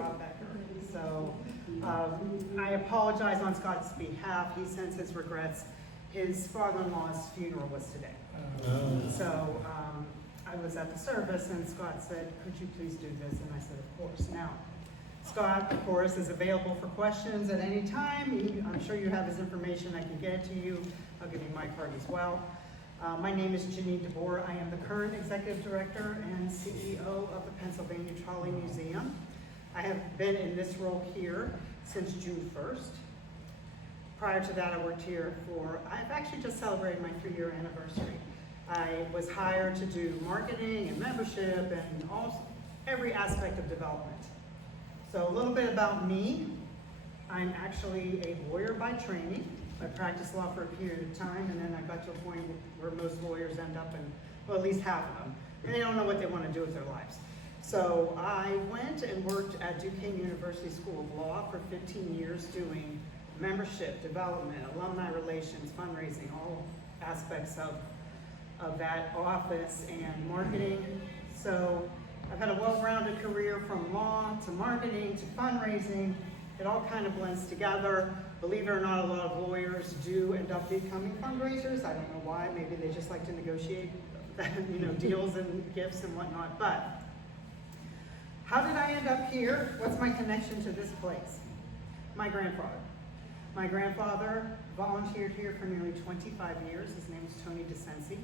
Scott Becker. So I apologize on Scott's behalf. He sends his regrets. His father-in-law's funeral was today. So I was at the service and Scott said, could you please do this? And I said, of course. Now, Scott, of course, is available for questions at any time. I'm sure you have his information. I can get it to you. I'll give you my card as well. My name is Jeanine DeBor. I am the current Executive Director and CEO of the Pennsylvania Trolley Museum. I have been in this role here since June 1st. Prior to that, I worked here I've actually just celebrated my 3-year anniversary. I was hired to do marketing and membership and every aspect of development. So a little bit about me. I'm actually a lawyer by training. I practiced law for a period of time, and then I got to a point where most lawyers end up in, well, at least half of them, and they don't know what they want to do with their lives. So I went and worked at Duquesne University School of Law for 15 years doing membership, development, alumni relations, fundraising, all aspects of that office and marketing. So I've had a well-rounded career from law to marketing to fundraising. It all kind of blends together. Believe it or not, a lot of lawyers do end up becoming fundraisers. I don't know why. Maybe they just like to negotiate, deals and gifts and whatnot. But how did I end up here? What's my connection to this place? My grandfather. My grandfather volunteered here for nearly 25 years. His name was Tony DeSensi.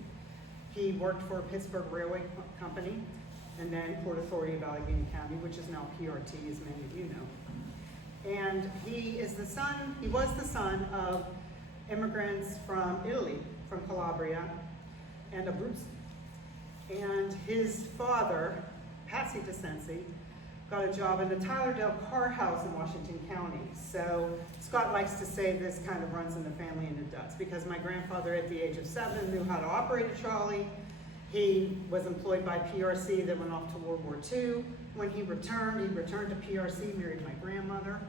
He worked for Pittsburgh Railway Company and then Port Authority of Allegheny County, which is now PRT, as many of you know. And he was the son of immigrants from Italy, from Calabria, and Abruzzo. And his father, Patsy DeSensi, got a job in the Tylerdale Car House in Washington County. So Scott likes to say this kind of runs in the family, and it does, because my grandfather at the age of 7 knew how to operate a trolley. He was employed by PRC, then went off to World War II. When he returned to PRC, married my grandmother.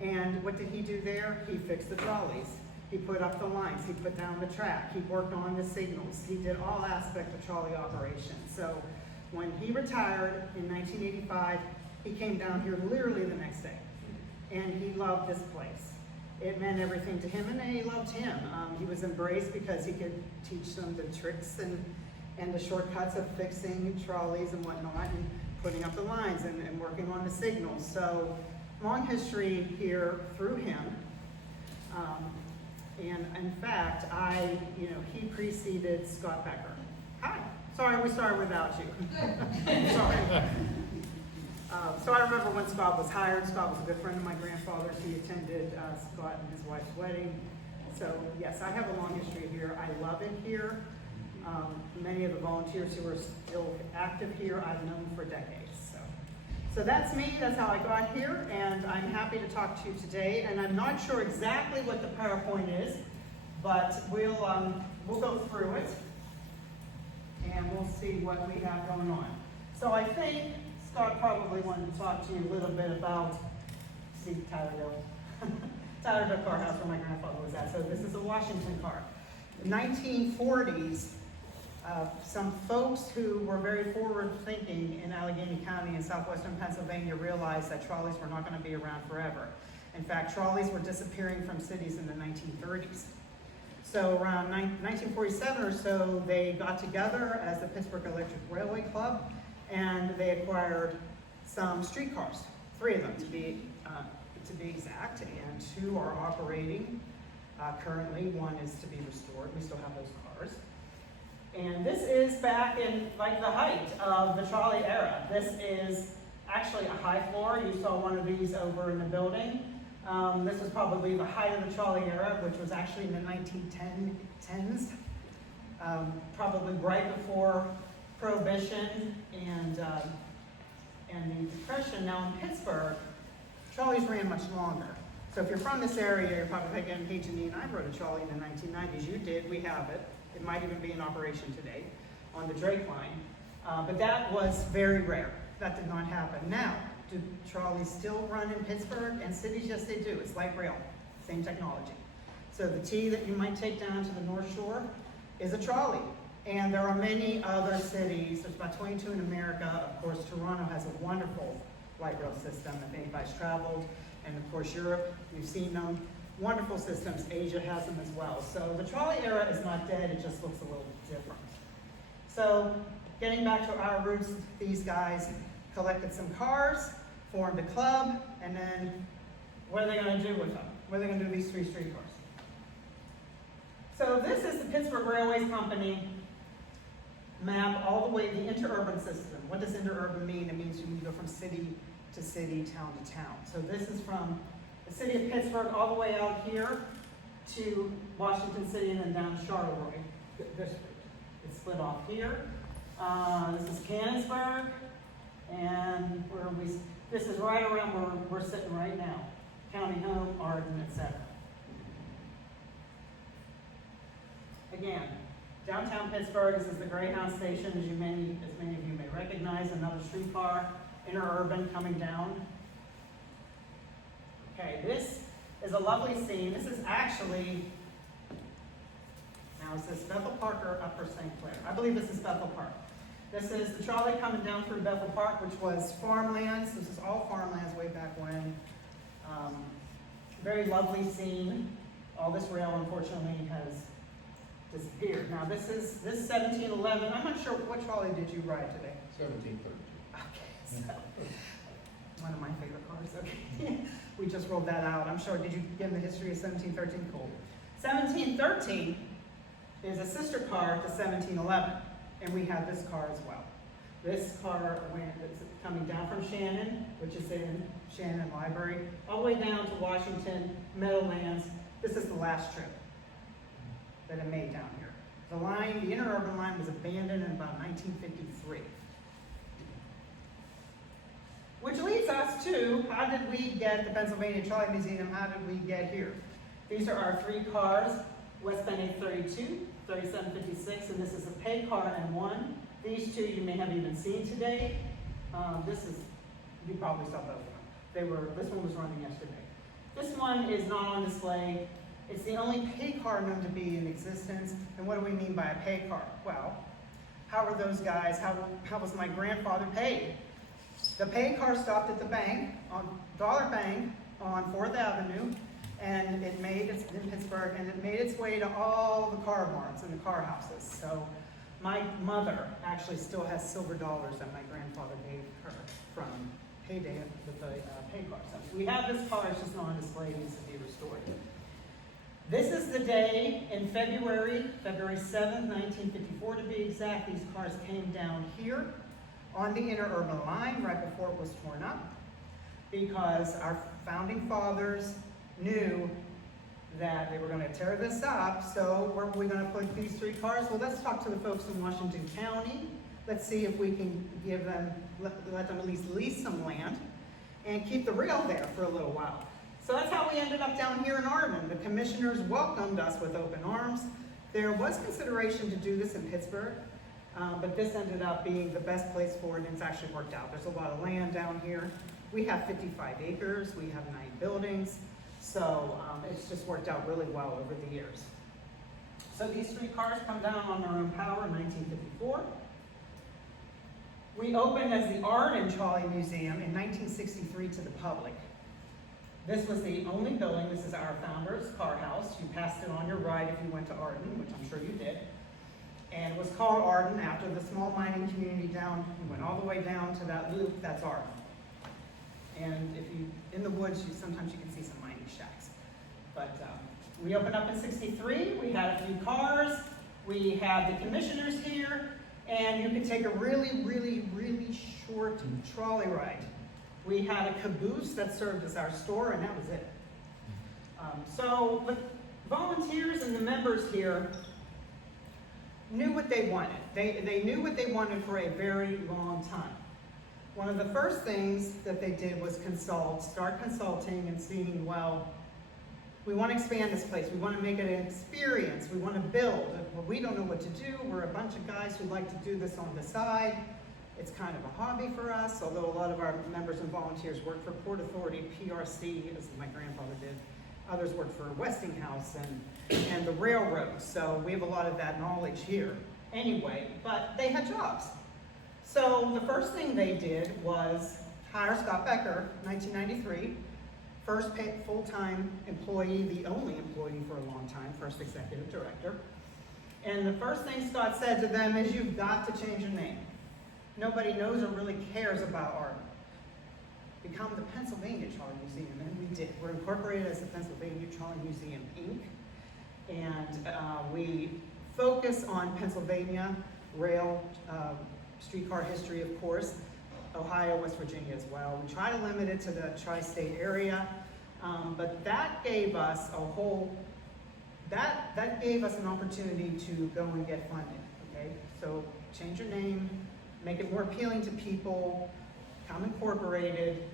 And what did he do there? He fixed the trolleys. He put up the lines, he put down the track, he worked on the signals. He did all aspects of trolley operations. So when he retired in 1985, he came down here literally the next day. And he loved this place. It meant everything to him, and they loved him. He was embraced because he could teach them the tricks and the shortcuts of fixing trolleys and whatnot, and putting up the lines and working on the signals. So long history here through him. And in fact, he preceded Scott Becker. Hi. Sorry, we started without you. Sorry. So I remember when Scott was hired. Scott was a good friend of my grandfather's. He attended Scott and his wife's wedding. So yes, I have a long history here. I love it here. Many of the volunteers who are still active here, I've known for decades. So that's me, that's how I got here, and I'm happy to talk to you today. And I'm not sure exactly what the PowerPoint is, but we'll go through it, and we'll see what we have going on. So I think Scott probably wanted to talk to you a little bit about, Tylerdale Car House where my grandfather was at. So this is a Washington car. In the 1940s, some folks who were very forward-thinking in Allegheny County in southwestern Pennsylvania realized that trolleys were not going to be around forever. In fact, trolleys were disappearing from cities in the 1930s. So around 1947 or so, they got together as the Pittsburgh Electric Railway Club, and they acquired some streetcars, 3 of them to be exact, and 2 are operating currently. 1 is to be restored. We still have those cars. And this is back in the height of the trolley era. This is actually a high floor. You saw one of these over in the building. This was probably the height of the trolley era, which was actually in the 1910s, probably right before Prohibition and the Depression. Now in Pittsburgh, trolleys ran much longer. So if you're from this area, you're probably thinking, hey Jeanine, I rode a trolley in the 1990s. You did, we have it. It might even be in operation today on the Drake line. But that was very rare. That did not happen. Now, do trolleys still run in Pittsburgh and cities? Yes, they do. It's light rail, same technology. So the T that you might take down to the North Shore is a trolley. And there are many other cities. There's about 22 in America. Of course, Toronto has a wonderful light rail system, if anybody's traveled. And of course, Europe, you've seen them. Wonderful systems. Asia has them as well. So the trolley era is not dead, it just looks a little different. So getting back to our roots, these guys collected some cars, formed a club, and then what are they going to do with them? What are they going to do with these 3 streetcars? So this is the Pittsburgh Railways Company map all the way, the interurban system. What does interurban mean? It means you can go from city to city, town to town. So this is from the city of Pittsburgh all the way out here to Washington City and then down to Charleroi district. It's split off here. This is Canonsburg, and this is right around where we're sitting right now. County Home, Arden, etc. Again, downtown Pittsburgh, this is the Greyhound station, as many of you may recognize, another streetcar, interurban coming down. Okay, this is a lovely scene. This is actually, now is this Bethel Park or Upper St. Clair? I believe this is Bethel Park. This is the trolley coming down through Bethel Park, which was farmlands. This is all farmlands way back when. Very lovely scene. All this rail, unfortunately, has disappeared. Now this is 1711. I'm not sure, what trolley did you ride today? 1732. Okay, so one of my favorite cars. Okay, we just rolled that out. I'm sure. Did you give them the history of 1713? Cool. 1713 is a sister car to 1711, and we have this car as well. This car it's coming down from Shannon, which is in Shannon Library, all the way down to Washington, Meadowlands. This is the last trip that it made down here. The interurban line was abandoned in about 1953. Which leads us to, how did we get the Pennsylvania Trolley Museum, how did we get here? These are our 3 cars, West Bend 832, 3756, and this is a pay car M1. These 2 you may have even seen today. You probably saw both of them. This one was running yesterday. This one is not on display. It's the only pay car known to be in existence. And what do we mean by a pay car? Well, how were those guys, how was my grandfather paid? The pay car stopped at the bank, on Dollar Bank on 4th Avenue, and it's in Pittsburgh, and it made its way to all the car barns and the car houses. So my mother actually still has silver dollars that my grandfather gave her from payday with the pay car. So we have this car, it's just not on display, it needs to be restored. This is the day in February 7th, 1954 to be exact. These cars came down here on the interurban line right before it was torn up, because our founding fathers knew that they were going to tear this up. So where were we going to put these 3 cars? Well, let's talk to the folks in Washington County. Let's see if we can give them, let them at least lease some land and keep the rail there for a little while. So that's how we ended up down here in Arden. The commissioners welcomed us with open arms. There was consideration to do this in Pittsburgh, but this ended up being the best place for it, and it's actually worked out. There's a lot of land down here. We have 55 acres, we have 9 buildings, so it's just worked out really well over the years. So these 3 cars come down on their own power in 1954. We opened as the Arden Trolley Museum in 1963 to the public. This was the only building. This is our founder's car house. You passed it on your ride if you went to Arden, which I'm sure you did. And it was called Arden after the small mining community down. You went all the way down to that loop, that's Arden. And if you, in the woods, sometimes you can see some mining shacks. But we opened up in 63. We had a few cars. We had the commissioners here. And you could take a really, really, really short trolley ride. We had a caboose that served as our store, and that was it. So the volunteers and the members here knew what they wanted. They knew what they wanted for a very long time. One of the first things that they did was start consulting and seeing, well, we want to expand this place. We want to make it an experience. We want to build. Well, we don't know what to do. We're a bunch of guys who like to do this on the side. It's kind of a hobby for us, although a lot of our members and volunteers work for Port Authority, PRC, as my grandfather did. Others work for Westinghouse and the railroad, so we have a lot of that knowledge here. Anyway, but they had jobs. So the first thing they did was, hire Scott Becker, 1993, first paid full-time employee, the only employee for a long time, first executive director. And the first thing Scott said to them is, you've got to change your name. Nobody knows or really cares about art. Become the Pennsylvania Trolley Museum, and we did. We're incorporated as the Pennsylvania Trolley Museum, Inc. And we focus on Pennsylvania, rail, streetcar history, of course, Ohio, West Virginia as well. We try to limit it to the tri-state area, but that gave us a whole, that gave us an opportunity to go and get funding, okay? So change your name, make it more appealing to people, become incorporated,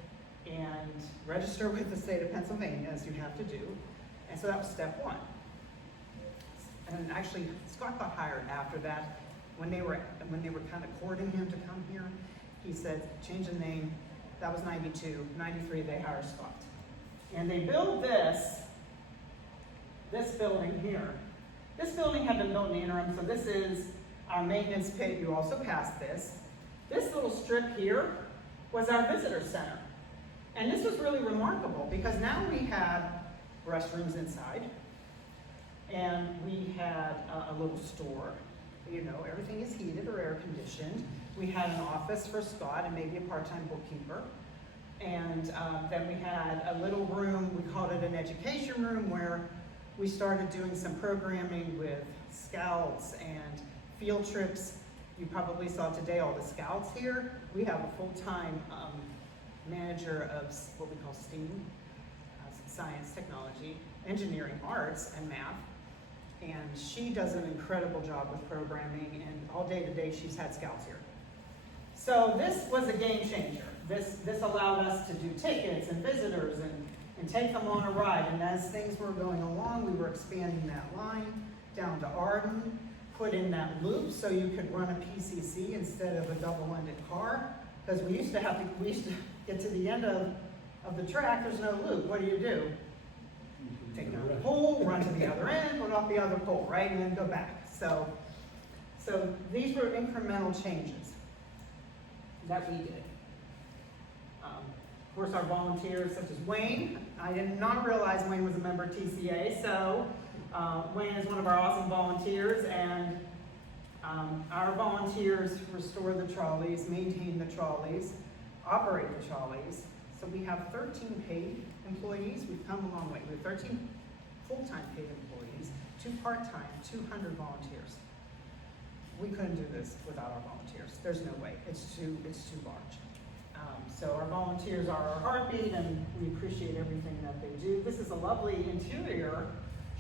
and register with the state of Pennsylvania, as you have to do. And so that was step one. And actually, Scott got hired after that. When they were kind of courting him to come here, he said, change the name. That was 92. 93, they hired Scott. And they built this building here. This building had been built in the interim, so this is our maintenance pit. You also passed this. This little strip here was our visitor center. And this was really remarkable because now we had restrooms inside, and we had a little store. You know, everything is heated or air conditioned. We had an office for Scott and maybe a part-time bookkeeper. And then we had a little room, we called it an education room, where we started doing some programming with scouts and field trips. You probably saw today all the scouts here. We have a full-time manager of what we call STEAM, science, technology, engineering, arts, and math. And she does an incredible job with programming, and all day to day she's had scouts here. So this was a game changer. This allowed us to do tickets and visitors and take them on a ride. And as things were going along, we were expanding that line down to Arden, put in that loop so you could run a PCC instead of a double-ended car. Because we used to get to the end of the track, there's no loop. What do? Take down the pole, run to the other end, put off the other pole, right? And then go back. So these were incremental changes that we did. Of course, our volunteers, such as Wayne, I did not realize Wayne was a member of TCA, so Wayne is one of our awesome volunteers, and our volunteers restore the trolleys, maintain the trolleys, operate the trolleys. So we have 13 paid employees. We've come a long way. We have 13 full-time paid employees, 2 part-time, 200 volunteers. We couldn't do this without our volunteers. There's no way. It's too large. So our volunteers are our heartbeat, and we appreciate everything that they do. This is a lovely interior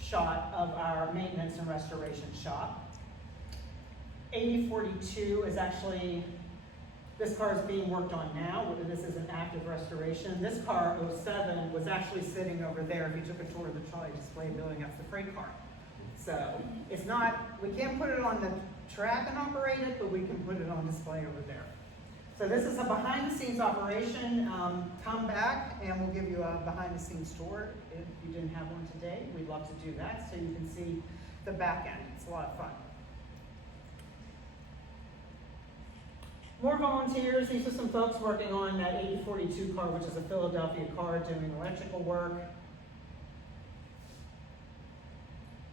shot of our maintenance and restoration shop. 8042 is actually, this car is being worked on now. This is an active restoration. This car, 07, was actually sitting over there. If you took a tour of the trolley display building, that's the freight car. So it's not, we can't put it on the track and operate it, but we can put it on display over there. So this is a behind-the-scenes operation. Come back and we'll give you a behind-the-scenes tour. If you didn't have one today, we'd love to do that so you can see the back end. It's a lot of fun. More volunteers. These are some folks working on that 8042 car, which is a Philadelphia car doing electrical work.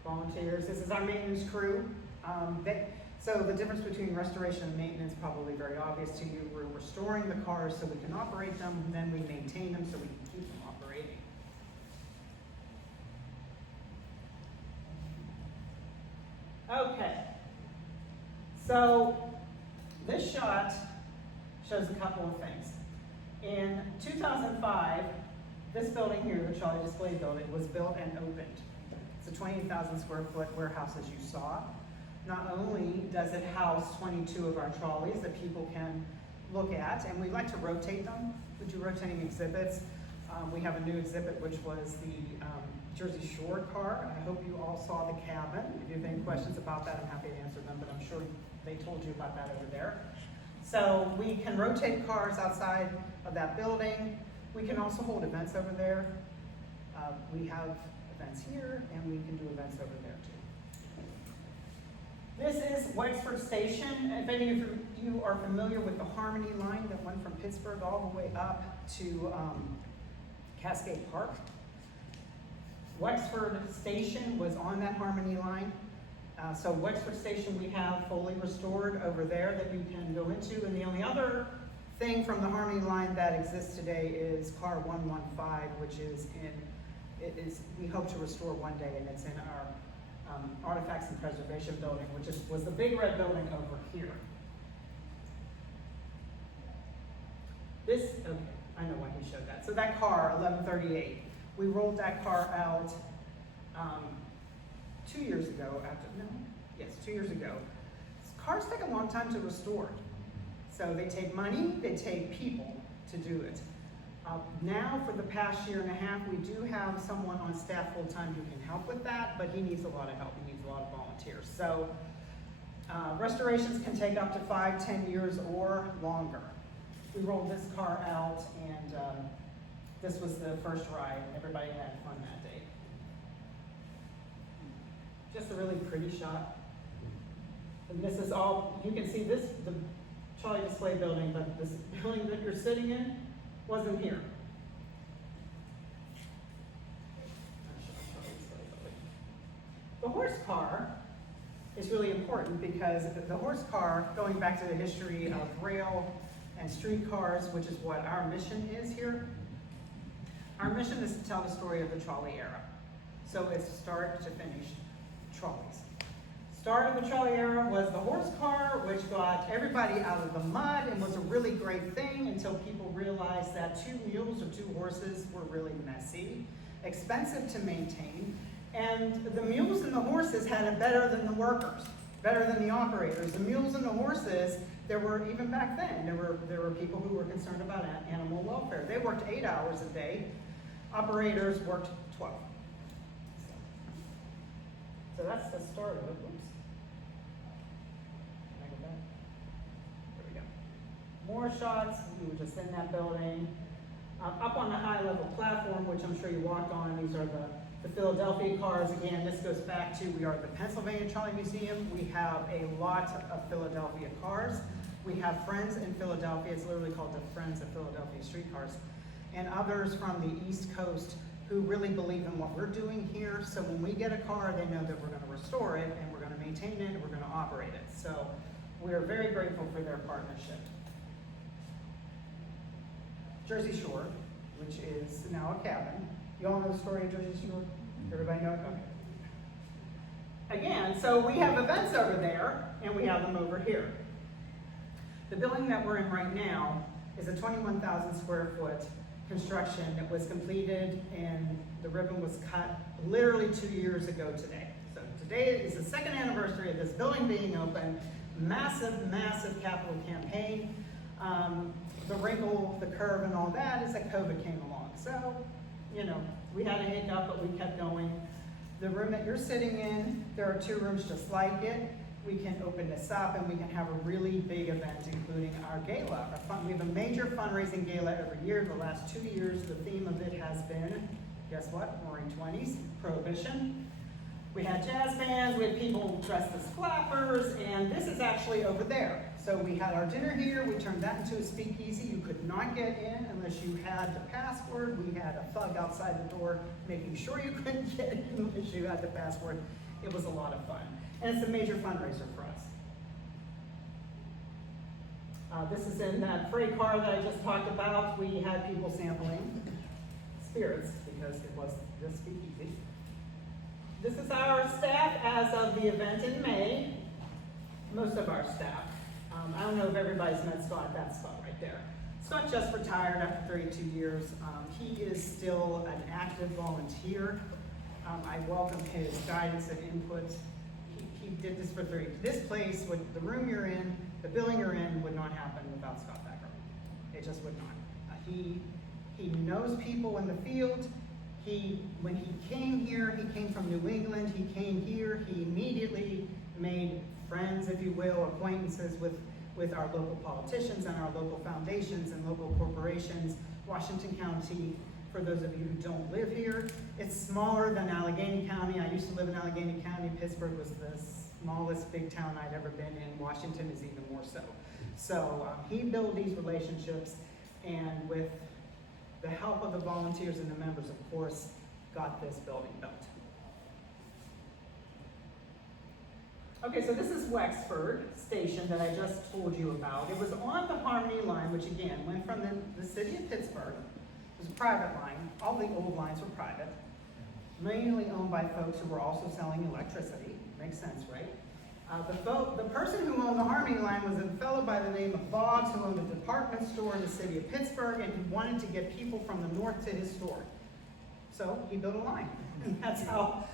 Volunteers. This is our maintenance crew. So the difference between restoration and maintenance is probably very obvious to you. We're restoring the cars so we can operate them, and then we maintain them so we can keep them operating. Okay. So this shot shows a couple of things. In 2005, this building here, the Trolley Display Building, was built and opened. It's a 28,000 square foot warehouse, as you saw. Not only does it house 22 of our trolleys that people can look at, and we like to rotate them. We do rotating exhibits. We have a new exhibit, which was the Jersey Shore car. I hope you all saw the cabin. If you have any questions about that, I'm happy to answer them, but I'm sure they told you about that over there. So we can rotate cars outside of that building. We can also hold events over there. We have events here, and we can do events over there too. This is Wexford Station. If any of you are familiar with the Harmony line that went from Pittsburgh all the way up to Cascade Park, Wexford Station was on that Harmony line. So Wexford Station we have fully restored over there that you can go into, and the only other thing from the Harmony line that exists today is car 115, which is we hope to restore one day, and it's in our Artifacts and Preservation building, which was the big red building over here. Okay, I know why he showed that. So that car, 1138, we rolled that car out 2 years ago. 2 years ago. Cars take a long time to restore. So they take money, they take people to do it. Now, for the past year and a half, we do have someone on staff full-time who can help with that, but he needs a lot of help. He needs a lot of volunteers. So restorations can take up to 5-10 years or longer. We rolled this car out, and this was the first ride. Everybody had fun that day. Just a really pretty shot. And this is all, you can see this, the trolley display building, but this building that you're sitting in wasn't here. The horse car is really important because the horse car, going back to the history of rail and streetcars, which is what our mission is here, our mission is to tell the story of the trolley era. So it's start to finish trolleys. Start of the trolley era was the horse car, which got everybody out of the mud and was a really great thing until people realized that 2 mules or 2 horses were really messy, expensive to maintain, and the mules and the horses had it better than the workers, better than the operators. The mules and the horses, there were, even back then, there were people who were concerned about animal welfare. They worked 8 hours a day. Operators worked 12. So that's the start of it. Oops. Can I go back? There we go. More shots. We were just in that building. Up on the high level platform, which I'm sure you walked on, these are the Philadelphia cars. Again, this goes back to, we are at the Pennsylvania Trolley Museum. We have a lot of Philadelphia cars. We have friends in Philadelphia. It's literally called the Friends of Philadelphia Streetcars. And others from the East Coast who really believe in what we're doing here. So when we get a car, they know that we're going to restore it, and we're going to maintain it, and we're going to operate it. So we're very grateful for their partnership. Jersey Shore, which is now a cabin. You all know the story of Jersey Shore? Everybody know it? Okay. Again, so we have events over there, and we have them over here. The building that we're in right now is a 21,000 square foot construction that was completed, and the ribbon was cut literally 2 years ago today. So today is the second anniversary of this building being open. Massive, massive capital campaign. The wrinkle, the curve, and all that is that COVID came along. So, you know, we had a hiccup, but we kept going. The room that you're sitting in, there are 2 rooms just like it. We can open this up, and we can have a really big event, including our gala. We have a major fundraising gala every year. The last 2 years, the theme of it has been, guess what? Roaring 20s, Prohibition. We had jazz bands, we had people dressed as flappers, and this is actually over there. So we had our dinner here, we turned that into a speakeasy. You could not get in unless you had the password. We had a thug outside the door making sure you couldn't get in unless you had the password. It was a lot of fun. And it's a major fundraiser for us. This is in that freight car that I just talked about. We had people sampling spirits because it was this speakeasy. This is our staff as of the event in May. Most of our staff. I don't know if everybody's met Scott. That's Scott right there. Scott just retired after 32 years. He is still an active volunteer. I welcome his guidance and input. He did this for 30. This place, the room you're in, the building you're in, would not happen without Scott Becker. It just would not. He knows people in the field. When he came here, he came from New England. He came here. He immediately made friends, if you will, acquaintances with our local politicians and our local foundations and local corporations. Washington County, for those of you who don't live here, it's smaller than Allegheny County. I used to live in Allegheny County. Pittsburgh was the smallest big town I'd ever been in. Washington is even more so. So he built these relationships, and with the help of the volunteers and the members, of course, got this building built. Okay, so this is Wexford Station that I just told you about. It was on the Harmony line, which again went from the city of Pittsburgh. It was a private line. All the old lines were private, mainly owned by folks who were also selling electricity. Makes sense, right? The person who owned the Harmony line was a fellow by the name of Boggs, who owned a department store in the city of Pittsburgh, and he wanted to get people from the north to his store. So he built a line. And that's how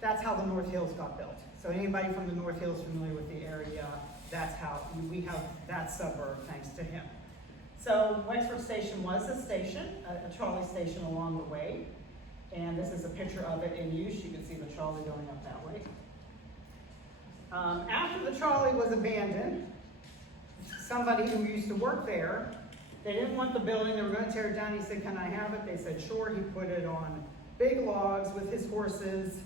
the North Hills got built. So anybody from the North Hills familiar with the area, that's how we have that suburb thanks to him. So Wexford Station was a station, a trolley station along the way. And this is a picture of it in use. You can see the trolley going up that way. After the trolley was abandoned, somebody who used to work there, they didn't want the building, they were going to tear it down. He said, "Can I have it?" They said, "Sure." He put it on big logs with his horses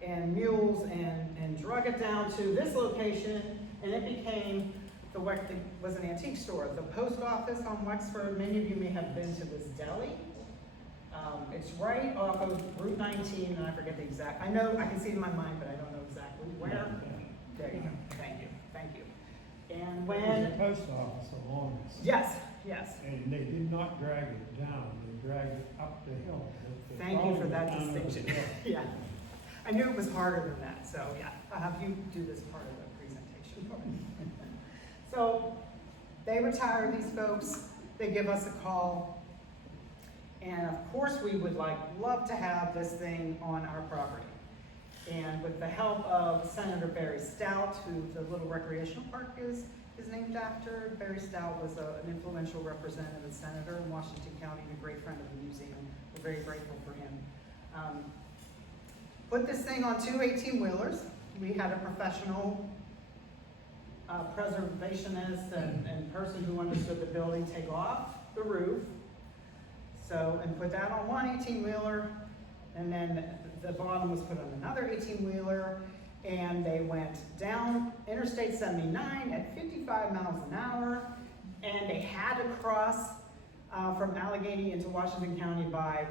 and mules and drug it down to this location, and it became was an antique store. The post office on Wexford, many of you may have been to this deli. It's right off of Route 19, and I forget the exact, I know, I can see it in my mind, but I don't know exactly where. There you go, thank you. And when... There's a post office along this. Yes. And they did not drag it down, they dragged it up the hill. Thank you for that distinction. Yeah. I knew it was harder than that, so yeah, I'll have you do this part of the presentation. So they retire these folks, they give us a call, and of course we would love to have this thing on our property. And with the help of Senator Barry Stout, who the little recreational park is named after, Barry Stout was an influential representative and senator in Washington County and a great friend of the museum. We're very grateful for him. Put this thing on two 18-wheelers. We had a professional preservationist and person who understood the building take off the roof. So, and put that on one 18-wheeler, and then the bottom was put on another 18-wheeler, and they went down Interstate 79 at 55 miles an hour, and they had to cross from Allegheny into Washington County by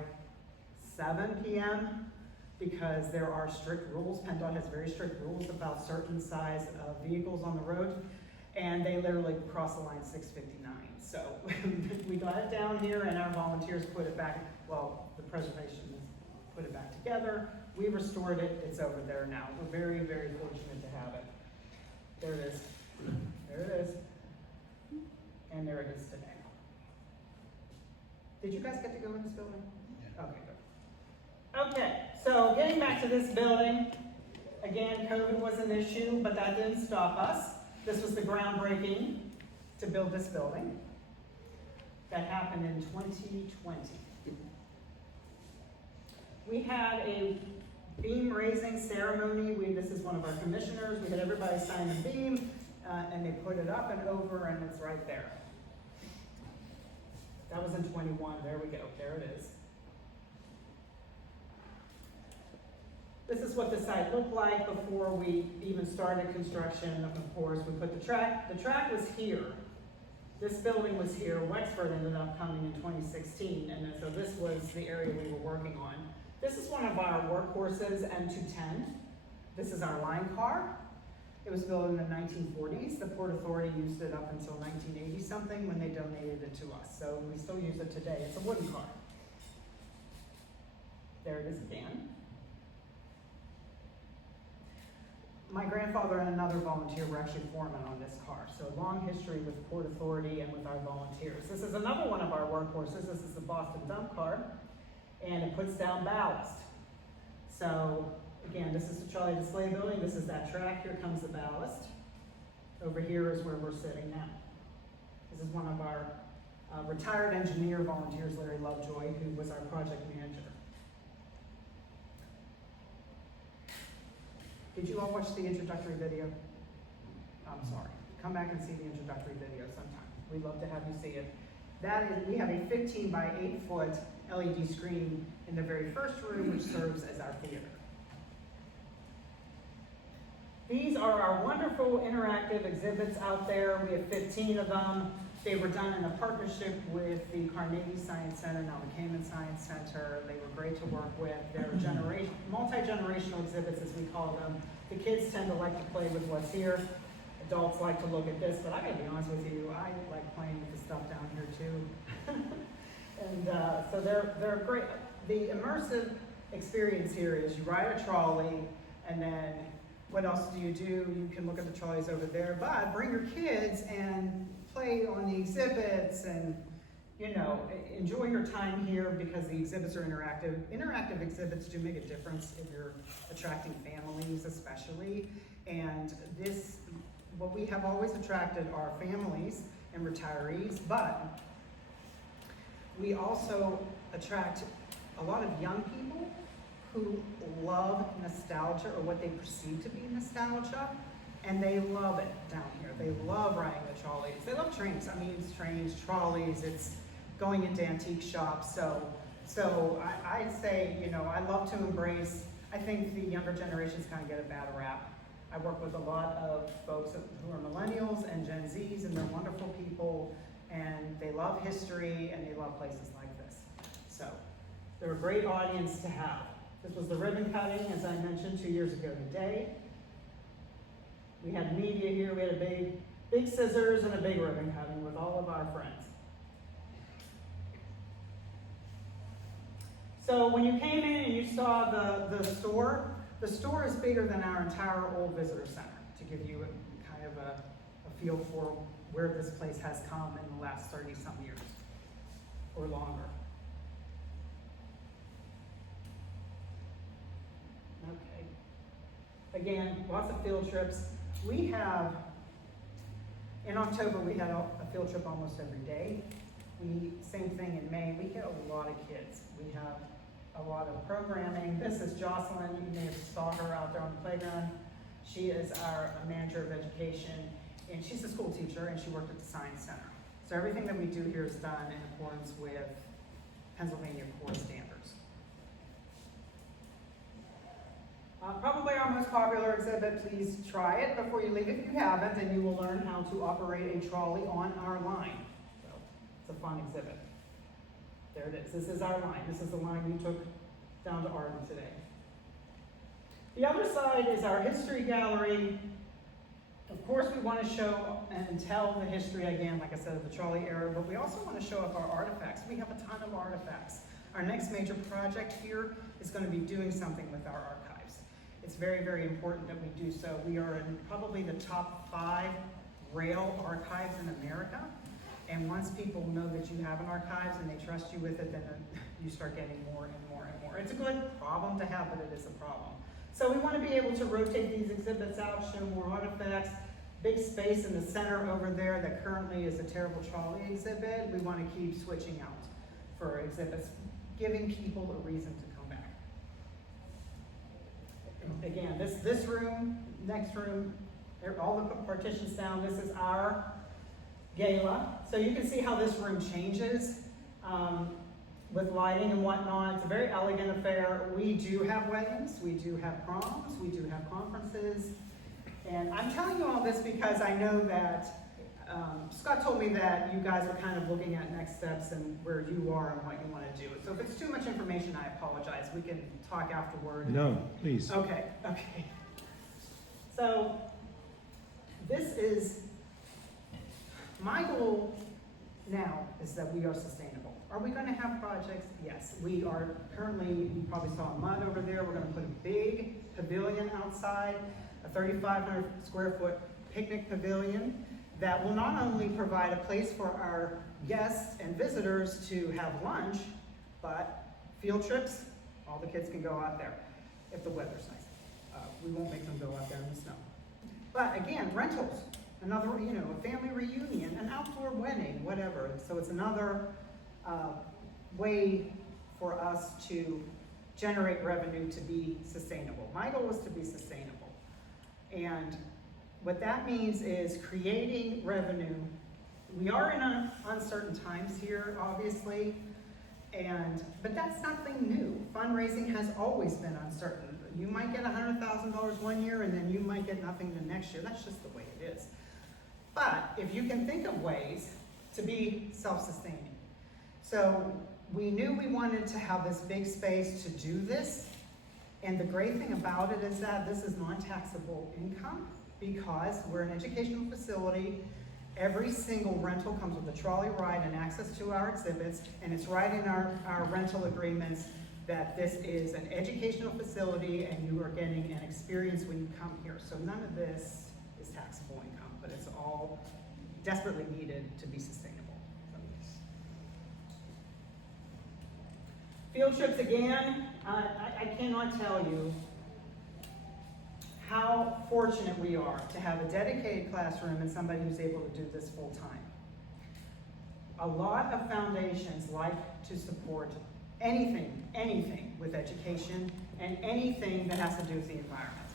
7 p.m. because there are strict rules. PennDOT has very strict rules about certain size of vehicles on the road, and they literally crossed the line 6:59. So we got it down here, and our volunteers put it back, well, the preservationists put it back together. We restored it, it's over there now. We're very, very fortunate to have it. There it is. There it is. And there it is today. Did you guys get to go in this building? Yeah. Okay, good. Okay, so getting back to this building, again, COVID was an issue, but that didn't stop us. This was the groundbreaking to build this building. That happened in 2020. We had a beam raising ceremony. This is one of our commissioners. We had everybody sign the beam, and they put it up and over, and it's right there. That was in 21. There we go. There it is. This is what the site looked like before we even started construction. Of course, we put the track. The track was here. This building was here. Wexford ended up coming in 2016, and then, so this was the area we were working on. This is one of our workhorses, M210. This is our line car. It was built in the 1940s. The Port Authority used it up until 1980 something when they donated it to us. So we still use it today. It's a wooden car. There it is again. My grandfather and another volunteer were actually foremen on this car. So long history with Port Authority and with our volunteers. This is another one of our workhorses. This is the Boston dump car, and it puts down ballast. So again, this is the trolley display building. This is that track. Here comes the ballast. Over here is where we're sitting now. This is one of our retired engineer volunteers, Larry Lovejoy, who was our project manager. Did you all watch the introductory video? I'm sorry. Come back and see the introductory video sometime. We'd love to have you see it. That is, we have a 15 by 8 foot LED screen in the very first room, which serves as our theater. These are our wonderful interactive exhibits out there. We have 15 of them. They were done in a partnership with the Carnegie Science Center, now the Kamen Science Center. They were great to work with. They're multi-generational exhibits, as we call them. The kids tend to like to play with what's here. Adults like to look at this, but I gotta be honest with you, I like playing with the stuff down here too. And so they're great. The immersive experience here is you ride a trolley, and then what else do? You can look at the trolleys over there, but bring your kids and play on the exhibits and, you know, enjoy your time here because the exhibits are interactive. Interactive exhibits do make a difference if you're attracting families especially. And what we have always attracted are families and retirees, but we also attract a lot of young people who love nostalgia or what they perceive to be nostalgia, and they love it down here. They love riding the trolleys. They love trains. I mean, it's trains, trolleys, it's going into antique shops. So I'd say, you know, I love to embrace, I think the younger generations kind of get a bad rap. I work with a lot of folks who are millennials and Gen Zs, and they're wonderful people, and they love history, and they love places like this. So they're a great audience to have. This was the ribbon cutting, as I mentioned, 2 years ago today. We had media here. We had a big scissors and a big ribbon cutting with all of our friends. So when you came in and you saw the store is bigger than our entire old visitor center, to give you kind of a feel for where this place has come in the last 30-some years or longer. Okay. Again, lots of field trips. In October, we had a field trip almost every day. Same thing in May. We get a lot of kids. We have a lot of programming. This is Jocelyn. You may have saw her out there on the playground. She is our manager of education, and she's a school teacher, and she worked at the Science Center. So everything that we do here is done in accordance with Pennsylvania core standards. Probably our most popular exhibit. Please try it before you leave if you haven't, and you will learn how to operate a trolley on our line. So it's a fun exhibit. There it is. This is our line. This is the line you took down to Arden today. The other side is our history gallery. Of course, we want to show and tell the history again, like I said, of the trolley era, but we also want to show off our artifacts. We have a ton of artifacts. Our next major project here is going to be doing something with our archives. It's very, very important that we do so. We are in probably the top 5 rail archives in America. And once people know that you have an archives and they trust you with it, then you start getting more and more and more. It's a good problem to have, but it is a problem. So we want to be able to rotate these exhibits out, show more artifacts. Big space in the center over there that currently is a terrible trolley exhibit. We want to keep switching out for exhibits, giving people a reason to come back. Again, this room, next room, all the partitions down, this is our gala. So you can see how this room changes with lighting and whatnot. It's a very elegant affair. We do have weddings, we do have proms, we do have conferences. And I'm telling you all this because I know that Scott told me that you guys were kind of looking at next steps and where you are and what you want to do. So if it's too much information, I apologize. We can talk afterward. No, please. Okay. So this is my goal now is that we are sustainable. Are we going to have projects? Yes. We are currently, you probably saw mud over there. We're going to put a big pavilion outside, a 3,500 square foot picnic pavilion that will not only provide a place for our guests and visitors to have lunch, but field trips, all the kids can go out there if the weather's nice. We won't make them go out there in the snow. But again, rentals, another, a family reunion, an outdoor wedding, whatever. So it's another way for us to generate revenue to be sustainable. My goal is to be sustainable. And what that means is creating revenue. We are in uncertain times here, obviously, but that's nothing new. Fundraising has always been uncertain. You might get $100,000 one year, and then you might get nothing the next year. That's just the way it is. But if you can think of ways to be self-sustaining. So we knew we wanted to have this big space to do this. And the great thing about it is that this is non-taxable income because we're an educational facility. Every single rental comes with a trolley ride and access to our exhibits, and it's right in our rental agreements that this is an educational facility and you are getting an experience when you come here. So none of this is taxable income, but it's all desperately needed to be sustainable. Field trips again, I cannot tell you how fortunate we are to have a dedicated classroom and somebody who's able to do this full time. A lot of foundations like to support anything with education and anything that has to do with the environment.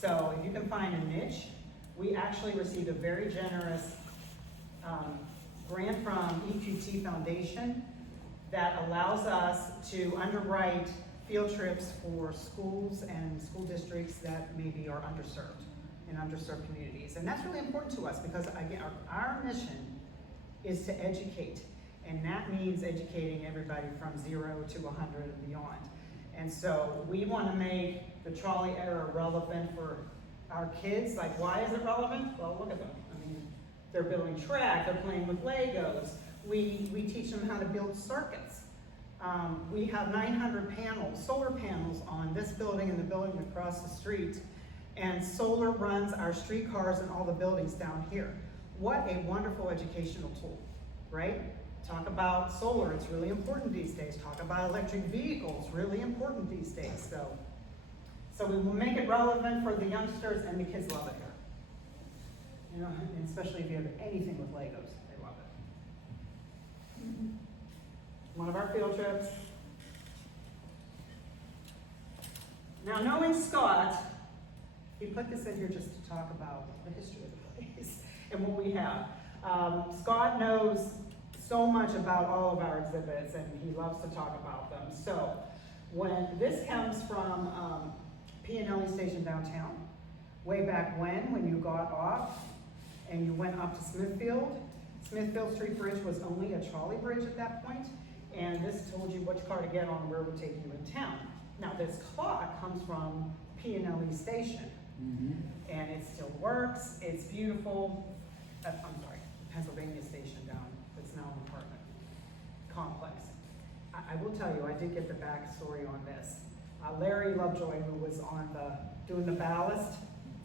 So if you can find a niche, we actually received a very generous grant from EQT Foundation that allows us to underwrite field trips for schools and school districts that maybe are underserved in underserved communities. And that's really important to us because again, our mission is to educate. And that means educating everybody from 0 to 100 and beyond. And so we want to make the trolley era relevant for our kids. Like, why is it relevant? Well, look at them. I mean, they're building track, they're playing with Legos. We teach them how to build circuits. We have 900 panels, solar panels on this building and the building across the street. And solar runs our streetcars and all the buildings down here. What a wonderful educational tool, right? Talk about solar, it's really important these days. Talk about electric vehicles, really important these days. So we will make it relevant for the youngsters, and the kids love it here. You know, and especially if you have anything with Legos, they love it. One of our field trips. Now, knowing Scott, he put this in here just to talk about the history of the place and what we have. Scott knows so much about all of our exhibits, and he loves to talk about them. So when this comes from P&L Station downtown, way back when you got off and you went up to Smithfield Street Bridge was only a trolley bridge at that point, and this told you which car to get on, where it would take you in town. Now this clock comes from P&L Station, and it still works, it's beautiful. I'm sorry, Pennsylvania Station down. It's now an apartment complex. I will tell you, I did get the backstory on this. Larry Lovejoy, who was on doing the ballast,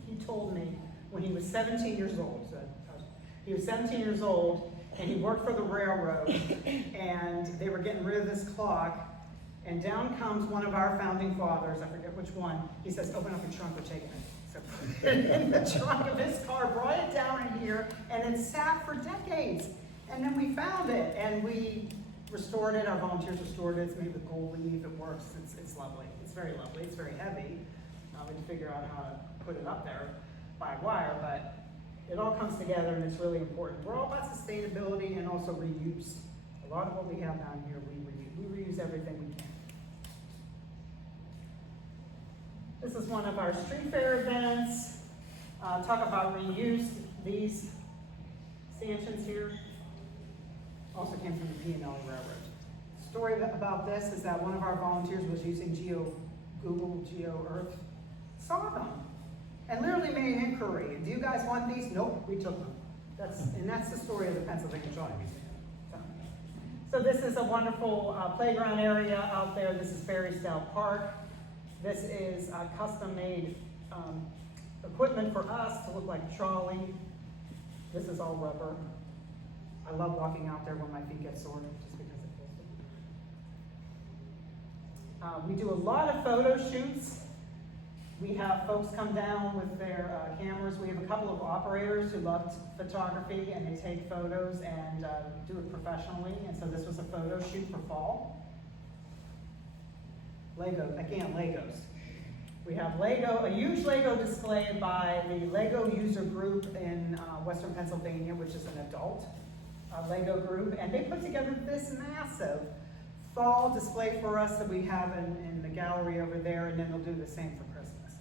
he told me when he was 17 years old, he was 17 years old, and he worked for the railroad, and they were getting rid of this clock, and down comes one of our founding fathers, I forget which one, he says, open up your trunk, we're taking it. So put it in the trunk of his car, brought it down in here, and it sat for decades. And then we found it, and we restored it, our volunteers restored it, it's made with gold leaf, it works, it's lovely. It's very lovely, it's very heavy. We can figure out how to put it up there by wire, but it all comes together and it's really important. We're all about sustainability and also reuse. A lot of what we have down here, we reuse everything we can. This is one of our street fair events. Talk about reuse. These stanchions here also came from the P&L Railroad. Story about this is that one of our volunteers was using Google Geo Earth, saw them, and literally made an inquiry. Do you guys want these? Nope, we took them. That's the story of the Pennsylvania Trolley Museum. So this is a wonderful playground area out there. This is Ferrysdale Park. This is custom-made equipment for us to look like a trolley. This is all rubber. I love walking out there when my feet get sore, just because it feels good. We do a lot of photo shoots. We have folks come down with their cameras. We have a couple of operators who love photography, and they take photos and do it professionally. And so this was a photo shoot for fall. Legos. We have a huge Lego display by the Lego user group in Western Pennsylvania, which is an adult Lego group, and they put together this massive fall display for us that we have in the gallery over there, and then they'll do the same for Christmas.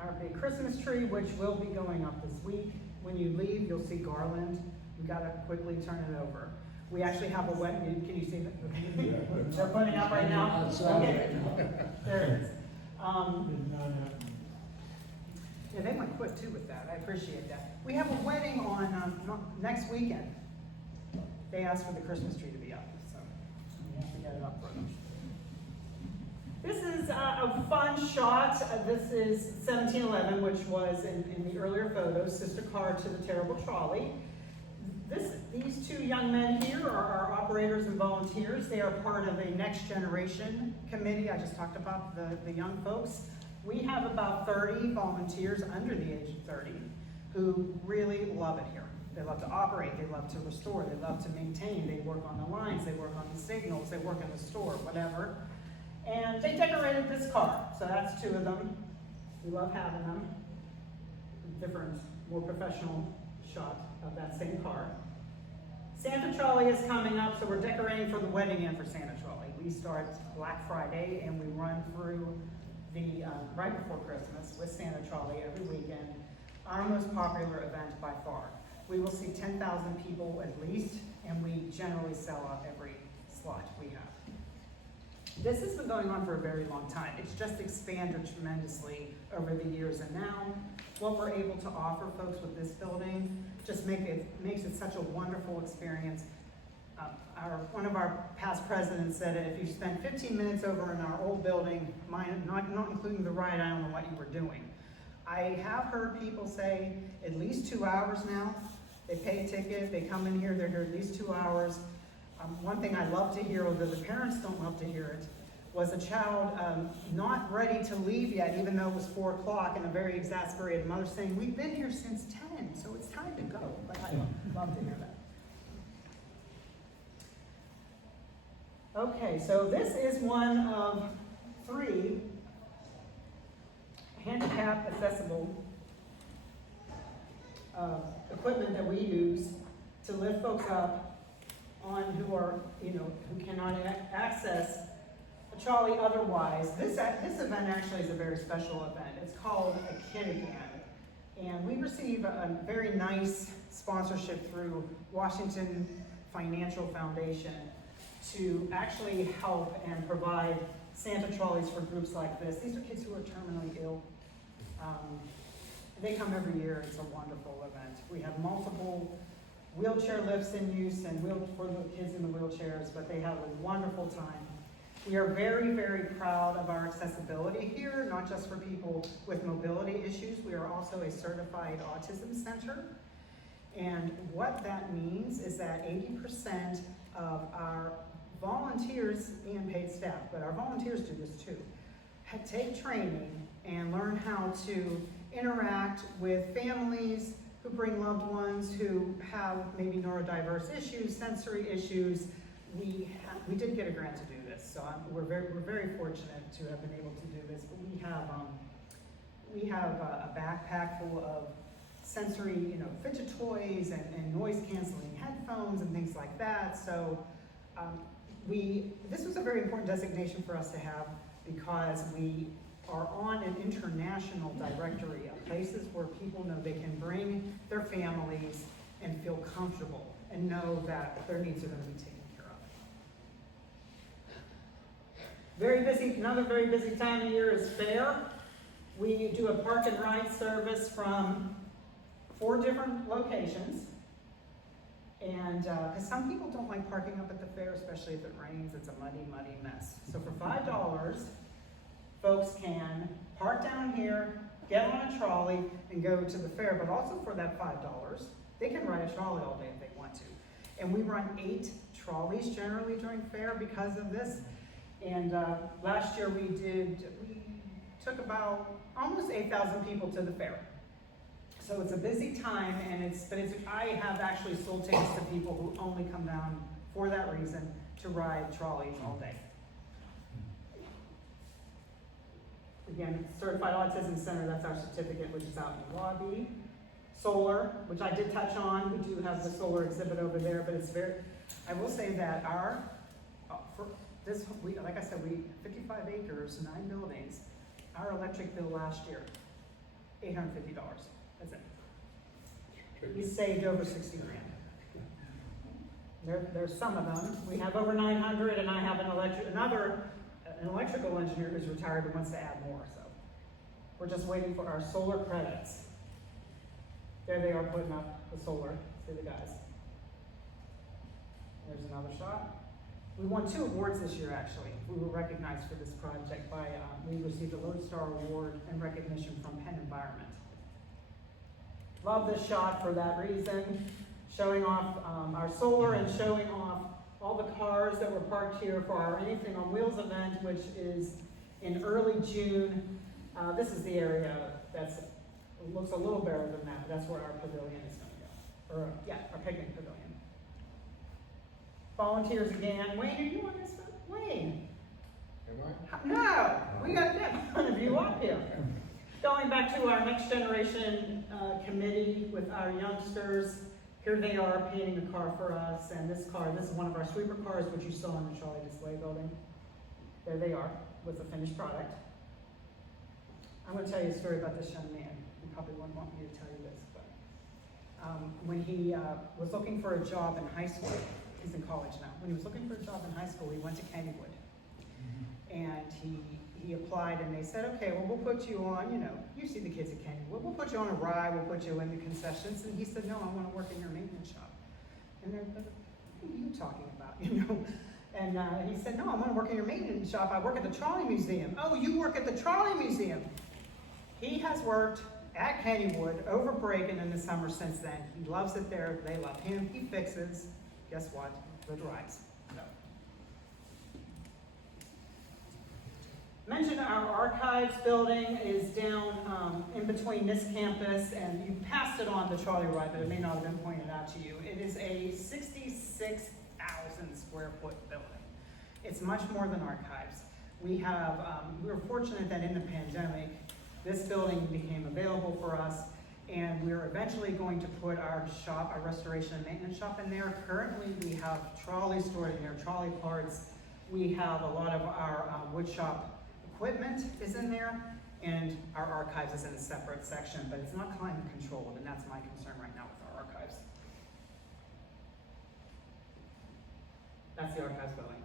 Our big Christmas tree, which will be going up this week. When you leave, you'll see garland. We gotta quickly turn it over. We actually have a wedding, can you see that? They're putting up right now? Okay. There it is. Yeah, they might quit too with that. I appreciate that. We have a wedding on next weekend. They asked for the Christmas tree to be up, so we have to get it up for them. This is a fun shot. This is 1711, which was in the earlier photos, sister car to the terrible trolley. These two young men here are our operators and volunteers. They are part of a next generation committee. I just talked about the young folks. We have about 30 volunteers under the age of 30 who really love it here. They love to operate, they love to restore, they love to maintain, they work on the lines, they work on the signals, they work in the store, whatever. And they decorated this car, so that's two of them. We love having them. Different, more professional shot of that same car. Santa Trolley is coming up, so we're decorating for the wedding and for Santa Trolley. We start Black Friday and we run through the right before Christmas with Santa Trolley every weekend. Our most popular event by far. We will see 10,000 people at least, and we generally sell out every slot we have. This has been going on for a very long time. It's just expanded tremendously over the years, and now what we're able to offer folks with this building just makes it such a wonderful experience. One of our past presidents said, if you spent 15 minutes over in our old building, not including the ride, I don't know what you were doing. I have heard people say at least 2 hours now. They pay a ticket, they come in here, they're here at least 2 hours. One thing I love to hear, although the parents don't love to hear it, was a child not ready to leave yet, even though it was 4 o'clock, and a very exasperated mother saying, we've been here since 10, so it's time to go. But I love to hear that. Okay, so this is one of 3 handicap accessible equipment that we use to lift folks up on who are, who cannot access a trolley otherwise. This event actually is a very special event. It's called a Kid Again. And we receive a very nice sponsorship through Washington Financial Foundation to actually help and provide Santa trolleys for groups like this. These are kids who are terminally ill. They come every year. It's a wonderful event. We have multiple wheelchair lifts in use and for the kids in the wheelchairs, but they have a wonderful time. We are very, very proud of our accessibility here, not just for people with mobility issues. We are also a certified autism center. And what that means is that 80% of our volunteers and paid staff, but our volunteers do this too, take training and learn how to interact with families who bring loved ones who have maybe neurodiverse issues, sensory issues. We did get a grant to do this, so we're very fortunate to have been able to do this. But we have a backpack full of sensory, fidget toys and noise canceling headphones and things like that. So this was a very important designation for us to have because we are on an international directory of places where people know they can bring their families and feel comfortable and know that their needs are going to be taken care of. Very busy, another very busy time of year is fair. We do a park and ride service from 4 different locations. And because some people don't like parking up at the fair, especially if it rains, it's a muddy, muddy mess. So for $5, folks can park down here, get on a trolley, and go to the fair. But also for that $5, they can ride a trolley all day if they want to. And we run 8 trolleys generally during fair because of this. And last year we took about almost 8,000 people to the fair. So it's a busy time, and I have actually sold tickets to people who only come down for that reason to ride trolleys all day. Again, Certified Autism Center, that's our certificate, which is out in the lobby. solar, which I did touch on. We do have the solar exhibit over there, but it's very, I will say that our, for this, like I said, 55 acres, 9 buildings, our electric bill last year, $850, that's it. We saved over 60 grand. There's some of them. We have over 900, and I have an electrical engineer who's retired who wants to add more, so. We're just waiting for our solar credits. There they are putting up the solar, see the guys. There's another shot. We won 2 awards this year, actually. We were recognized for this project by, we received a Lodestar Award and recognition from Penn Environment. Love this shot for that reason, showing off our solar and showing off all the cars that were parked here for our Anything on Wheels event, which is in early June. This is the area that's, looks a little better than that, but that's where our pavilion is going to go. Or, yeah, our picnic pavilion. Volunteers again. Wayne, are you on this one? Wayne? Am I? No, we got to get one of you up here. Going back to our next generation committee with our youngsters, here they are painting the car for us, and this car, this is one of our sweeper cars, which you saw in the Trolley Display Building. There they are, with the finished product. I'm going to tell you a story about this young man. You probably wouldn't want me to tell you this, but when he was looking for a job in high school, he's in college now. When he was looking for a job in high school, he went to Kennywood. And he applied, and they said, okay, well, we'll put you on, you know, you see the kids at Kennywood, we'll put you on a ride, we'll put you in the concessions. And he said, no, I want to work in your maintenance shop. And they're, what are you talking about, you know? And he said, no, I want to work in your maintenance shop. I work at the Trolley Museum. Oh, you work at the Trolley Museum. He has worked at Kennywood over break and in the summer since then. He loves it there. They love him. He fixes, guess what? Good rides. So. Mentioned our archives building is down in between this campus, and you passed it on the trolley ride, but it may not have been pointed out to you. It is a 66,000 square foot building. It's much more than archives. We were fortunate that in the pandemic, this building became available for us, and we're eventually going to put our shop, our restoration and maintenance shop in there. Currently, we have trolleys stored in there, trolley parts. We have a lot of our wood shop equipment is in there, and our archives is in a separate section, but it's not climate controlled, and that's my concern right now with our archives. That's the archives building.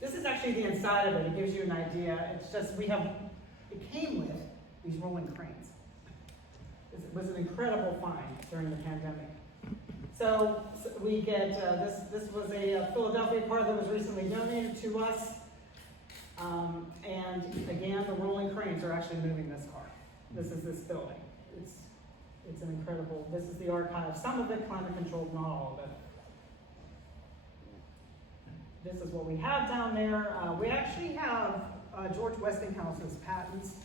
This is actually the inside of it. It gives you an idea. It's just, it came with these rolling cranes. It was an incredible find during the pandemic. So we get, this was a Philadelphia car that was recently donated to us. And again, the rolling cranes are actually moving this car. This is this building. It's an incredible, this is the archive. Some of it climate controlled, not all of it. This is what we have down there. We actually have George Westinghouse's patents,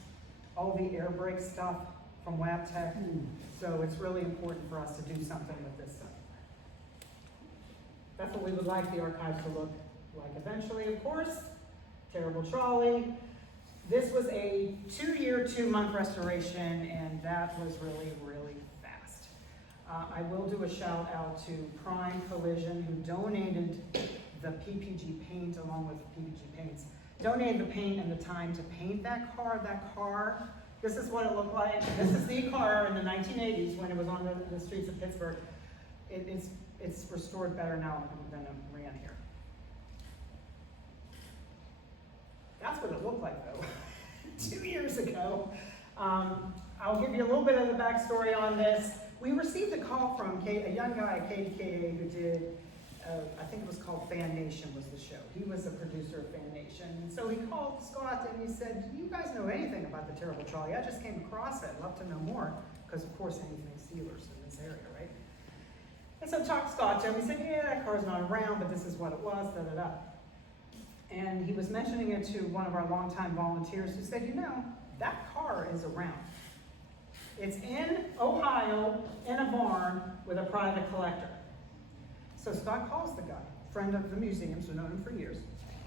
all the air brake stuff from LabTech. So it's really important for us to do something with this stuff. That's what we would like the archives to look like eventually, of course. Terrible trolley. This was a 2-year, 2-month restoration, and that was really, really fast. I will do a shout out to Prime Collision, who donated the PPG paint along with PPG paints. Donated the paint and the time to paint that car. That car, this is what it looked like. This is the car in the 1980s when it was on the streets of Pittsburgh. It's restored better now than it ran here. That's what it looked like though, 2 years ago. I'll give you a little bit of the backstory on this. We received a call from a young guy at KDKA who did, I think it was called Fan Nation was the show. He was a producer of Fan Nation. And so he called Scott and he said, do you guys know anything about the terrible trolley? I just came across it, I'd love to know more. Because of course anything Steelers in this area, right? And so talked Scott to him, he said, yeah, that car's not around, but this is what it was, da-da-da. And he was mentioning it to one of our longtime volunteers who said, you know, that car is around. It's in Ohio, in a barn, with a private collector. So Scott calls the guy, friend of the museum, so known him for years.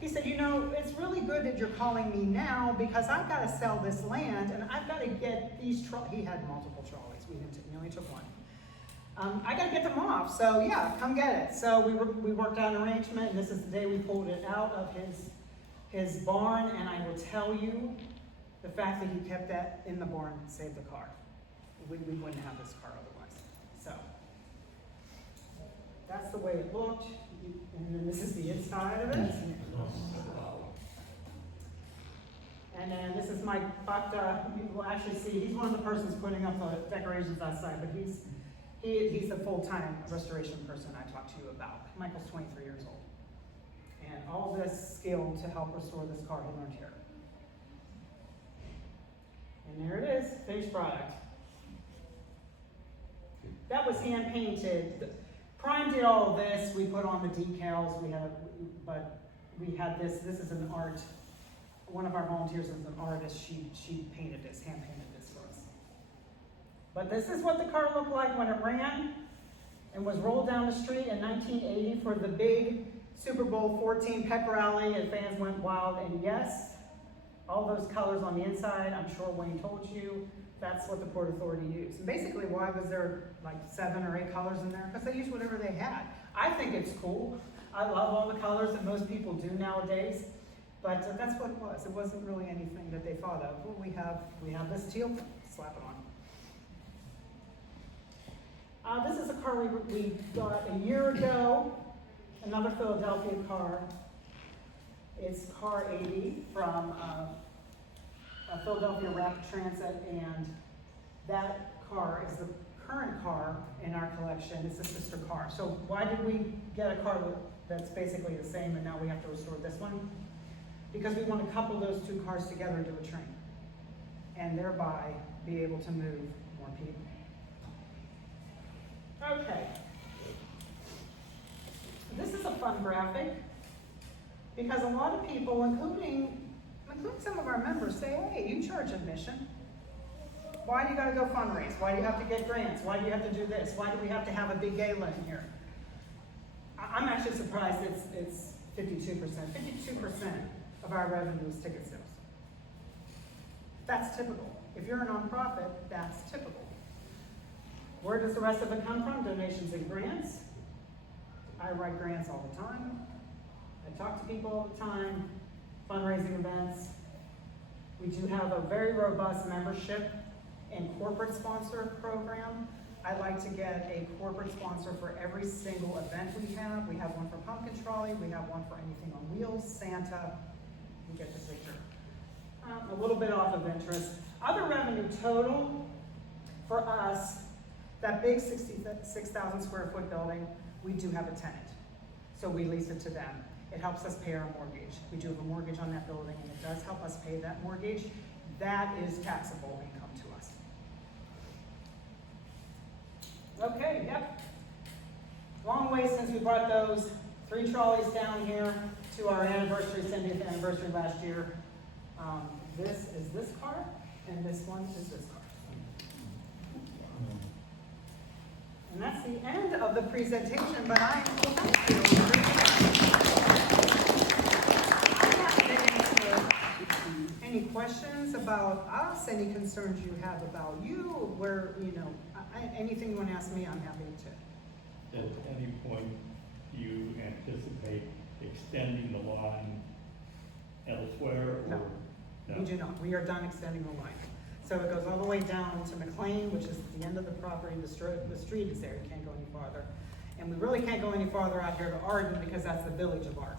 He said, you know, it's really good that you're calling me now because I've got to sell this land and I've got to get these he had multiple trolleys. We only took one. I got to get them off. So yeah, come get it. So we worked out an arrangement, and this is the day we pulled it out of his barn. And I will tell you, the fact that he kept that in the barn saved the car. We wouldn't have this car otherwise. So that's the way it looked. And then this is the inside of it. And then this is Mike Buckta. You will actually see, he's one of the persons putting up the decorations outside, but he's a full-time restoration person I talked to you about. Michael's 23 years old. And all this skill to help restore this car he learned here. And there it is, finished product. That was hand painted. Prime did all of this. We put on the decals. But we had this. This is an art. One of our volunteers is an artist. She painted this, hand painted this for us. But this is what the car looked like when it ran and was rolled down the street in 1980 for the big Super Bowl 14 pep rally, and fans went wild. And yes, all those colors on the inside, I'm sure Wayne told you, that's what the Port Authority used. And basically, why was there like 7 or 8 colors in there? Because they used whatever they had. I think it's cool. I love all the colors that most people do nowadays. But that's what it was. It wasn't really anything that they thought of. Well, we have this teal, slap it on. This is a car we got a year ago, another Philadelphia car. It's car 80 from Philadelphia Rapid Transit, and that car is the current car in our collection. It's a sister car. So why did we get a car that's basically the same and now we have to restore this one? Because we want to couple those 2 cars together into a train and thereby be able to move more people. Okay. This is a fun graphic because a lot of people, including some of our members, say, hey, you charge admission. Why do you got to go fundraise? Why do you have to get grants? Why do you have to do this? Why do we have to have a big gala in here? I'm actually surprised it's 52%. 52% of our revenue is ticket sales. That's typical. If you're a nonprofit, that's typical. Where does the rest of it come from? Donations and grants. I write grants all the time. I talk to people all the time. Fundraising events. We do have a very robust membership and corporate sponsor program. I like to get a corporate sponsor for every single event we have. We have one for Pumpkin Trolley. We have one for anything on wheels, Santa. You get the picture. A little bit off of interest. Other revenue total for us, that big 66,000 square foot building, we do have a tenant. So we lease it to them. It helps us pay our mortgage. We do have a mortgage on that building, and it does help us pay that mortgage. That is taxable income to us. Okay, yep. Long way since we brought those 3 trolleys down here to our anniversary, 70th anniversary last year. This is this car, and this one is this car. And that's the end of the presentation, but I am so any questions about us, any concerns you have about you, where, anything you want to ask me, I'm happy to. At any point, do you anticipate extending the line elsewhere? No, we do not. We are done extending the line. So it goes all the way down to McLean, which is the end of the property. The street is there. You can't go any farther. And we really can't go any farther out here to Arden because that's the village of Arden.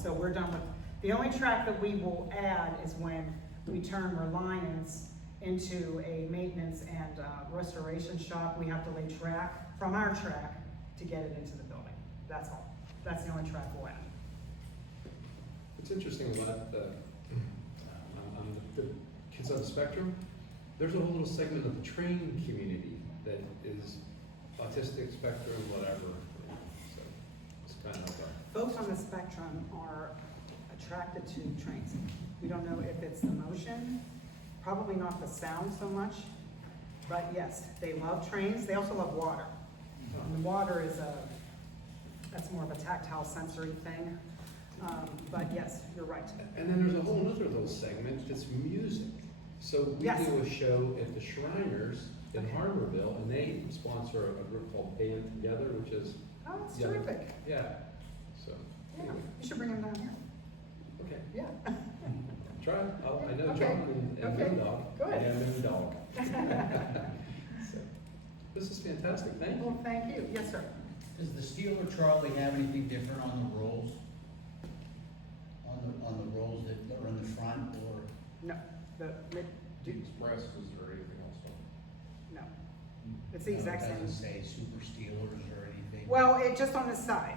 So we're done with. The only track that we will add is when we turn Reliance into a maintenance and restoration shop. We have to lay track from our track to get it into the building. That's all. That's the only track we'll add. It's interesting about the kids on the spectrum. There's a whole little segment of the train community that is autistic spectrum, whatever. So it's kind of Folks on the spectrum are attracted to trains. We don't know if it's the motion, probably not the sound so much, but yes, they love trains. They also love water. And the water is that's more of a tactile sensory thing. But yes, you're right. And then there's a whole other little segment that's music. So we Yes. do a show at the Shriners in Okay. Harborville, and they sponsor a group called Band Together, which is, Oh, that's Yeah. terrific. yeah, so, Yeah, anyway, you should bring him down here. okay. Yeah. Try, I know Okay. John and Okay. Moondog. Good. Yeah, Moondog. So, this is fantastic, thank you. Well, thank you. Yes, sir. Does the Steeler Trolley have anything different on the rolls? On the rolls that are in the front, or? No, the, Express, is there anything else on? no. It's the exact It same. doesn't say Super Steelers or anything? Well, it just on the side.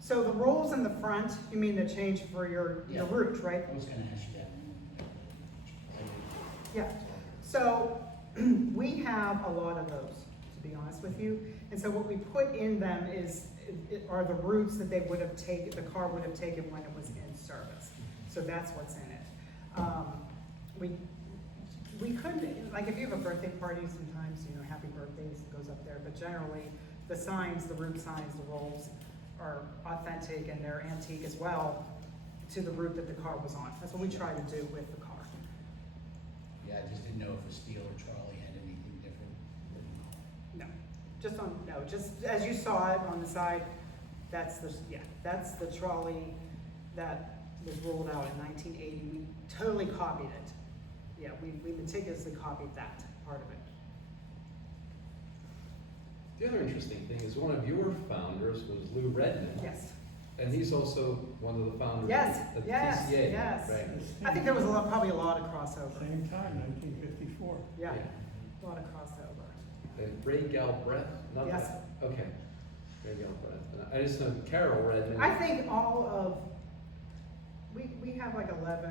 So the rolls in the front, you mean the change for your Yeah. route, right? I was gonna ask you that. Yeah. So we have a lot of those, to be honest with you. And so what we put in them are the routes that they would have taken, the car would have taken when it was in service. So that's what's in it. We could, like if you have a birthday party, sometimes, happy birthdays, it goes up there. But generally, the signs, the route signs, the rolls are authentic and they're antique as well to the route that the car was on. That's what we try to do with the car. Yeah, I just didn't know if a Steeler Trolley had anything different. No, just as you saw it on the side, that's the trolley that was rolled out in 1980. We totally copied it. Yeah, we meticulously copied that part of it. The other interesting thing is one of your founders was Lou Redmond. Yes, And he's also one of the founders yes, of yes, TCA. yes. Right? I think there was probably a lot of crossover. Same time, 1954. Yeah, a lot of crossover. And Ray Galbraith, not Yes. that? Okay. Ray Galbraith. And I just know Carol Redmond. I think all of, we have like 11,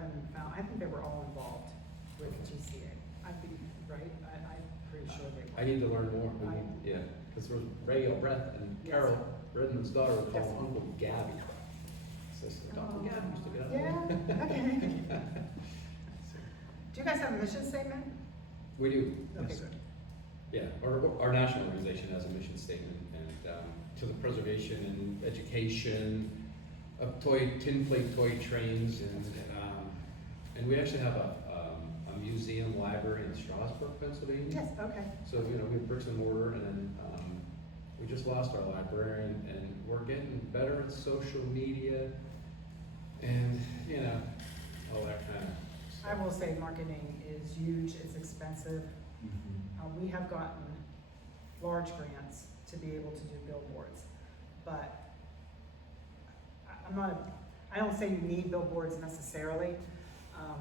I think they were all involved with GCA. I think, right? I'm pretty sure they were. I need to learn more. Yeah, because there was Ray Galbraith and Yes. Carol Redmond's daughter was Yes. called Uncle Gabby. So Uncle Oh, Gabby used to get out. yeah, okay. Do you guys have a mission statement? We do. Okay, Yes. good. Yeah, our national organization has a mission statement, and to the preservation and education of tin plate toy trains, and we actually have a museum library in Strasburg, Pennsylvania. Yes, okay. So we have bricks and mortar, and then we just lost our librarian, and we're getting better at social media, and all that kind of. I will say marketing is huge, it's expensive. We have gotten large grants to be able to do billboards, but I don't say you need billboards necessarily,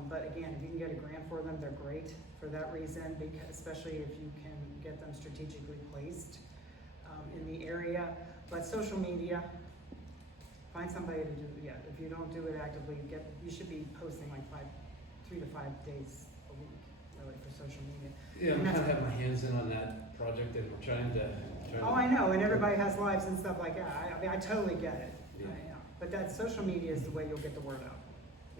but again, if you can get a grant for them, they're great for that reason, because especially if you can get them strategically placed in the area. But social media, find somebody to do, if you don't do it actively, you should be posting like 3 to 5 days a week, really, for social media. Yeah, I'm And kind that's- of have my hands in on that project, and we're trying to. Oh, I know, and everybody has lives and stuff like that. I mean, I totally get it. Yeah. But that social media is the way you'll get the word out.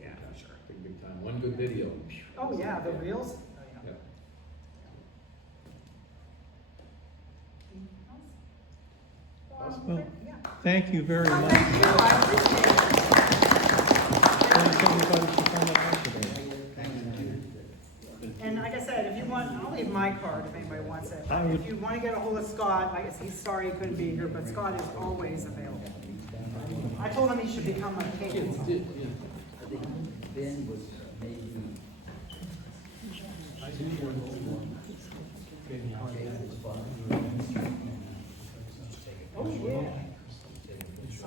Yeah, for sure. Big time. One good video. Oh, yeah, the reels? Oh, yeah. Yeah. Anything else? Awesome. Well, Yeah. Thank you very Oh, much. thank you, I appreciate Thanks everybody for coming out today. it. And like I said, if you want, I'll leave my card if anybody wants it. I would- If you want to get a hold of Scott, I guess he's sorry he couldn't be here, but Scott is always available. I told him he should become a king. I think Ben was maybe. Oh, yeah.